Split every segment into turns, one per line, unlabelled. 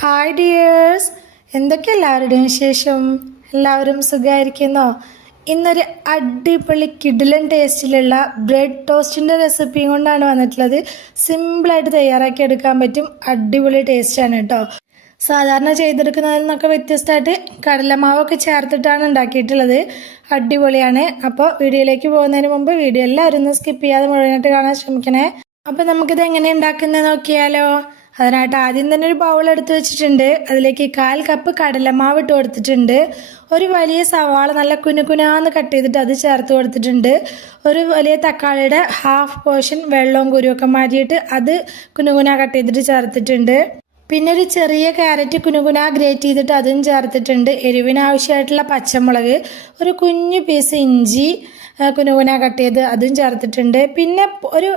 Hi dears എന്തൊക്കെ എല്ലാവരുടെയും വിശേഷം? എല്ലാവരും സുഖമായിരിക്കുന്നോ ഇന്നൊരു അടിപൊളി കിഡിലൻ ടേസ്റ്റിലുള്ള ബ്രെഡ് ടോസ്റ്റിന്റെ റെസിപ്പിയും കൊണ്ടാണ് വന്നിട്ടുള്ളത്. സിമ്പിളായിട്ട് തയ്യാറാക്കി എടുക്കാൻ പറ്റും. അടിപൊളി ടേസ്റ്റാണ് കേട്ടോ. സാധാരണ ചെയ്തെടുക്കുന്നതിൽ നിന്നൊക്കെ വ്യത്യസ്തമായിട്ട് കടലമാവൊക്കെ ചേർത്തിട്ടാണ് ഉണ്ടാക്കിയിട്ടുള്ളത്. അടിപൊളിയാണ്. അപ്പോൾ വീഡിയോയിലേക്ക് പോകുന്നതിന് മുമ്പ് വീഡിയോ എല്ലാവരും ഒന്ന് സ്കിപ്പ് ചെയ്യാതെ മുഴുവനായിട്ട് കാണാൻ ശ്രമിക്കണേ. അപ്പോൾ നമുക്കിത് എങ്ങനെ ഉണ്ടാക്കുന്നത് നോക്കിയാലോ. അതിനായിട്ട് ആദ്യം തന്നെ ഒരു ബൗൾ എടുത്ത് വെച്ചിട്ടുണ്ട്. അതിലേക്ക് കാൽ കപ്പ് കടലമാവ് ഇട്ട് കൊടുത്തിട്ടുണ്ട്. ഒരു വലിയ സവാള നല്ല കുനുകുനാന്ന് കട്ട് ചെയ്തിട്ട് അത് ചേർത്ത് കൊടുത്തിട്ടുണ്ട്. ഒരു വലിയ തക്കാളിയുടെ ഹാഫ് പോർഷൻ വെള്ളവും കുരുവൊക്കെ മാറ്റിയിട്ട് അത് കുനുകുന കട്ട് ചെയ്തിട്ട് ചേർത്തിട്ടുണ്ട്. പിന്നെ ഒരു ചെറിയ ക്യാരറ്റ് കുനുകുന ഗ്രേറ്റ് ചെയ്തിട്ട് അതും ചേർത്തിട്ടുണ്ട്. എരിവിന് ആവശ്യമായിട്ടുള്ള പച്ചമുളക് ഒരു കുഞ്ഞു പീസ് ഇഞ്ചി കുനുകുന കട്ട് ചെയ്ത് അതും ചേർത്തിട്ടുണ്ട്. പിന്നെ ഒരു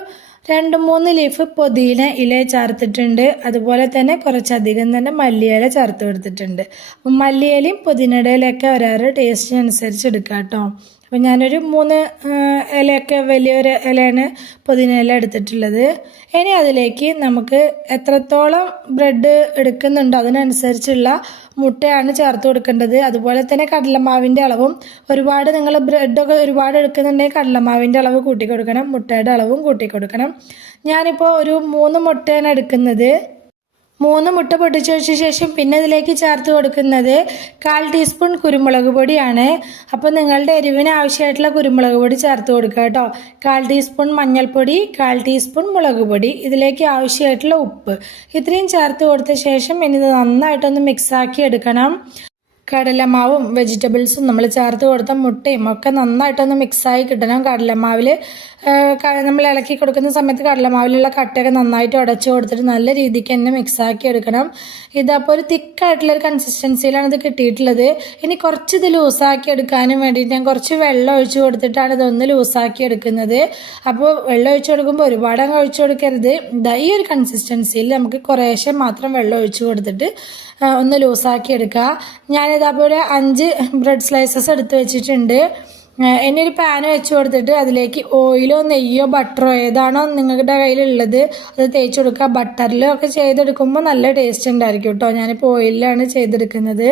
രണ്ട് മൂന്ന് ലീഫ് പുതിന ഇല ചേർത്തിട്ടുണ്ട്. അതുപോലെ തന്നെ കുറച്ചധികം തന്നെ മല്ലിയില ചേർത്ത് കൊടുത്തിട്ടുണ്ട്. അപ്പം മല്ലിയിലയും പുതിനയുടെ ഇലയൊക്കെ ഓരോരോ ടേസ്റ്റിനനുസരിച്ച് എടുക്കാം കേട്ടോ അപ്പം ഞാനൊരു മൂന്ന് ഇലയൊക്കെ വലിയൊരു ഇലയാണ് പുതിന ഇല എടുത്തിട്ടുള്ളത്. ഇനി അതിലേക്ക് നമുക്ക് എത്രത്തോളം ബ്രെഡ് എടുക്കുന്നുണ്ടോ അതിനനുസരിച്ചുള്ള മുട്ടയാണ് ചേർത്ത് കൊടുക്കേണ്ടത്. അതുപോലെ തന്നെ കടലമാവിന്റെ അളവും ഒരുപാട് നിങ്ങൾ ബ്രെഡൊക്കെ ഒരുപാട് എടുക്കുന്നുണ്ടെങ്കിൽ കടലമാവിന്റെ അളവ് കൂട്ടി കൊടുക്കണം മുട്ടയുടെ അളവും കൂട്ടി കൊടുക്കണം. ഞാനിപ്പോൾ ഒരു മൂന്ന് മുട്ടയാണ് എടുക്കുന്നത്. മൂന്ന് മുട്ട പൊട്ടിച്ച് വെച്ച ശേഷം പിന്നെ ഇതിലേക്ക് ചേർത്ത് കൊടുക്കുന്നത് കാൽ ടീസ്പൂൺ കുരുമുളക് പൊടിയാണ്. അപ്പോൾ നിങ്ങളുടെ എരിവിന് ആവശ്യമായിട്ടുള്ള കുരുമുളക് പൊടി ചേർത്ത് കൊടുക്കുക കേട്ടോ. കാൽ ടീസ്പൂൺ മഞ്ഞൾപ്പൊടി കാൽ ടീസ്പൂൺ മുളക് പൊടി ഇതിലേക്ക് ആവശ്യമായിട്ടുള്ള ഉപ്പ്. ഇത്രയും ചേർത്ത് കൊടുത്ത ശേഷം ഇനി ഇത് നന്നായിട്ടൊന്ന് മിക്സാക്കി എടുക്കണം. കടലമാവും വെജിറ്റബിൾസും നമ്മൾ ചേർത്ത് കൊടുത്ത മുട്ടയും ഒക്കെ നന്നായിട്ടൊന്ന് മിക്സായി കിട്ടണം. കടലമാവിൽ നമ്മൾ ഇളക്കി കൊടുക്കുന്ന സമയത്ത് കടലമാവിലുള്ള കട്ടയൊക്കെ നന്നായിട്ട് ഉടച്ചു കൊടുത്തിട്ട് നല്ല രീതിക്ക് തന്നെ മിക്സാക്കി എടുക്കണം. ഇതപ്പോൾ ഒരു തിക്കായിട്ടുള്ള ഒരു കൺസിസ്റ്റൻസിയിലാണ് ഇത് കിട്ടിയിട്ടുള്ളത്. ഇനി കുറച്ച് ഇത് ലൂസാക്കി എടുക്കാനും വേണ്ടിയിട്ട് ഞാൻ കുറച്ച് വെള്ളം ഒഴിച്ചു കൊടുത്തിട്ടാണ് ഇതൊന്ന് ലൂസാക്കി എടുക്കുന്നത്. അപ്പോൾ വെള്ളം ഒഴിച്ചു കൊടുക്കുമ്പോൾ ഒരുപാട് അങ്ങ് ഒഴിച്ചു കൊടുക്കരുത്. ഈ ഒരു കൺസിസ്റ്റൻസിയിൽ നമുക്ക് കുറേശ്ശെ മാത്രം വെള്ളം ഒഴിച്ചു കൊടുത്തിട്ട് ഒന്ന് ലൂസാക്കി എടുക്കുക. ഞാനിതേപോലെ അഞ്ച് ബ്രെഡ് സ്ലൈസസ് എടുത്ത് വെച്ചിട്ടുണ്ട്. ഇനി ഒരു പാൻ വെച്ച് കൊടുത്തിട്ട് അതിലേക്ക് ഓയിലോ നെയ്യോ ബട്ടറോ ഏതാണോ നിങ്ങളുടെ കയ്യിലുള്ളത് അത് തേച്ച് കൊടുക്കുക. ബട്ടറിലോ ഒക്കെ ചെയ്തെടുക്കുമ്പോൾ നല്ല ടേസ്റ്റ് ഉണ്ടായിരിക്കും കേട്ടോ. ഞാനിപ്പോൾ ഓയിലിലാണ് ചെയ്തെടുക്കുന്നത്.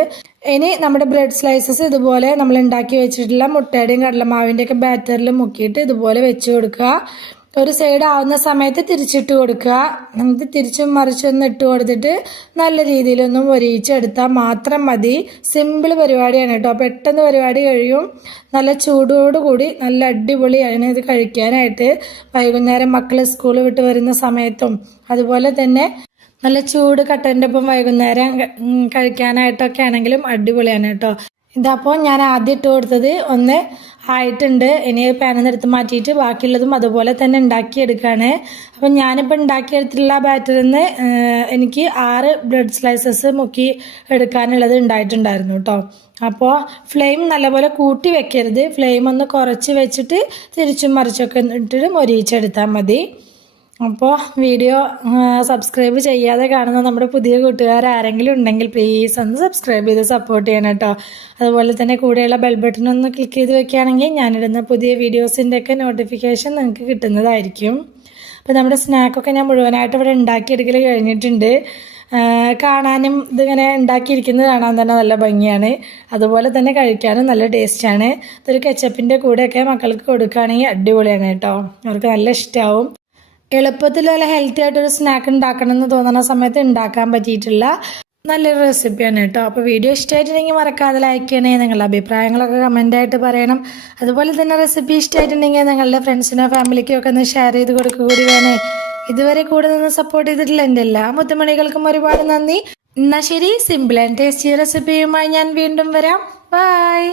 ഇനി നമ്മുടെ ബ്രെഡ് സ്ലൈസസ് ഇതുപോലെ നമ്മൾ ഉണ്ടാക്കി വെച്ചിട്ടുള്ള മുട്ടയുടെയും കടലമാവിന്റെയൊക്കെ ബാറ്ററിൽ മുക്കിയിട്ട് ഇതുപോലെ വെച്ച് കൊടുക്കുക. ഒരു സൈഡ് ആവുന്ന സമയത്ത് തിരിച്ചിട്ട് കൊടുക്കുക. എന്നിട്ട് തിരിച്ചും മറിച്ചൊന്നും ഇട്ട് കൊടുത്തിട്ട് നല്ല രീതിയിലൊന്നും മൊരിയിച്ചെടുത്താൽ മാത്രം മതി. സിമ്പിൾ പരിപാടിയാണ് കേട്ടോ. പെട്ടെന്ന് പരിപാടി കഴിയും. നല്ല ചൂടോടുകൂടി നല്ല അടിപൊളിയാണ് ഇത് കഴിക്കാനായിട്ട്. വൈകുന്നേരം മക്കൾ സ്കൂൾ വിട്ട് വരുന്ന സമയത്തും അതുപോലെ തന്നെ നല്ല ചൂട് കട്ടന്റെ ഒപ്പം വൈകുന്നേരം കഴിക്കാനായിട്ടൊക്കെ ആണെങ്കിലും അടിപൊളിയാണ് കേട്ടോ. ഇതപ്പോൾ ഞാൻ ആദ്യം ഇട്ട് കൊടുത്തത് ഒന്ന് ആയിട്ടുണ്ട്. ഇനി പാനിൽ എടുത്ത് മാറ്റിയിട്ട് ബാക്കിയുള്ളതും അതുപോലെ തന്നെ ഉണ്ടാക്കിയെടുക്കുകയാണ് അപ്പം ഞാനിപ്പോൾ ഉണ്ടാക്കിയെടുത്തിട്ടുള്ള ബാറ്ററിൽ നിന്ന് എനിക്ക് ആറ് ബ്ലഡ് സ്ലൈസസ് മുക്കി എടുക്കാനുള്ളത് ഉണ്ടായിട്ടുണ്ടായിരുന്നു കേട്ടോ അപ്പോൾ ഫ്ലെയിം നല്ലപോലെ കൂട്ടി വെക്കരുത്. ഫ്ലെയിം ഒന്ന് കുറച്ച് വെച്ചിട്ട് തിരിച്ചും മറിച്ചൊക്കെ ഇട്ടിട്ട് മൊരിയിച്ചെടുത്താൽ മതി. അപ്പോൾ വീഡിയോ സബ്സ്ക്രൈബ് ചെയ്യാതെ കാണുന്ന നമ്മുടെ പുതിയ കൂട്ടുകാർ ആരെങ്കിലും ഉണ്ടെങ്കിൽ പ്ലീസ് ഒന്ന് സബ്സ്ക്രൈബ് ചെയ്ത് സപ്പോർട്ട് ചെയ്യണം കേട്ടോ. അതുപോലെ തന്നെ കൂടെയുള്ള ബെൽ ബട്ടൺ ഒന്ന് ക്ലിക്ക് ചെയ്ത് വെക്കുകയാണെങ്കിൽ ഞാനിടുന്ന പുതിയ വീഡിയോസിന്റെ ഒക്കെ നോട്ടിഫിക്കേഷൻ നിങ്ങൾക്ക് കിട്ടുന്നതായിരിക്കും. അപ്പോൾ നമ്മുടെ സ്നാക്കൊക്കെ ഞാൻ മുഴുവനായിട്ട് ഇവിടെ ഉണ്ടാക്കിയെടുക്കൽ കഴിഞ്ഞിട്ടുണ്ട്. കാണാനും ഇതിങ്ങനെ ഉണ്ടാക്കിയിരിക്കുന്നത് കാണാൻ തന്നെ നല്ല ഭംഗിയാണ്. അതുപോലെ തന്നെ കഴിക്കാനും നല്ല ടേസ്റ്റാണ് ഇതൊരു കെച്ചപ്പിന്റെ കൂടെയൊക്കെ മക്കൾക്ക് കൊടുക്കുകയാണെങ്കിൽ അടിപൊളിയാണ് കേട്ടോ. അവർക്ക് നല്ല ഇഷ്ടമാവും എളുപ്പത്തിൽ നല്ല ഹെൽത്തി ആയിട്ടൊരു സ്നാക്ക് ഉണ്ടാക്കണം എന്ന് തോന്നുന്ന സമയത്ത് ഉണ്ടാക്കാൻ പറ്റിയിട്ടുള്ള നല്ലൊരു റെസിപ്പിയാണ് കേട്ടോ. അപ്പോൾ വീഡിയോ ഇഷ്ടമായിട്ടുണ്ടെങ്കിൽ മറക്കാതെ ലൈക്ക് ചെയ്യണേ. നിങ്ങളുടെ അഭിപ്രായങ്ങളൊക്കെ കമന്റായിട്ട് പറയണം. അതുപോലെ തന്നെ റെസിപ്പി ഇഷ്ടമായിട്ടുണ്ടെങ്കിൽ നിങ്ങളുടെ ഫ്രണ്ട്സിനോ ഫാമിലിക്കോ ഒക്കെ ഒന്ന് ഷെയർ ചെയ്ത് കൊടുക്കുക കൂടി വേണേ. ഇതുവരെ കൂടെ നിന്ന് സപ്പോർട്ട് ചെയ്തിട്ടില്ല എന്റെ എല്ലാ മുത്തുമണികൾക്കും ഒരുപാട് നന്ദി. എന്നാൽ ശരി സിമ്പിൾ ആൻഡ് ടേസ്റ്റി റെസിപ്പിയുമായി ഞാൻ വീണ്ടും വരാം. ബൈ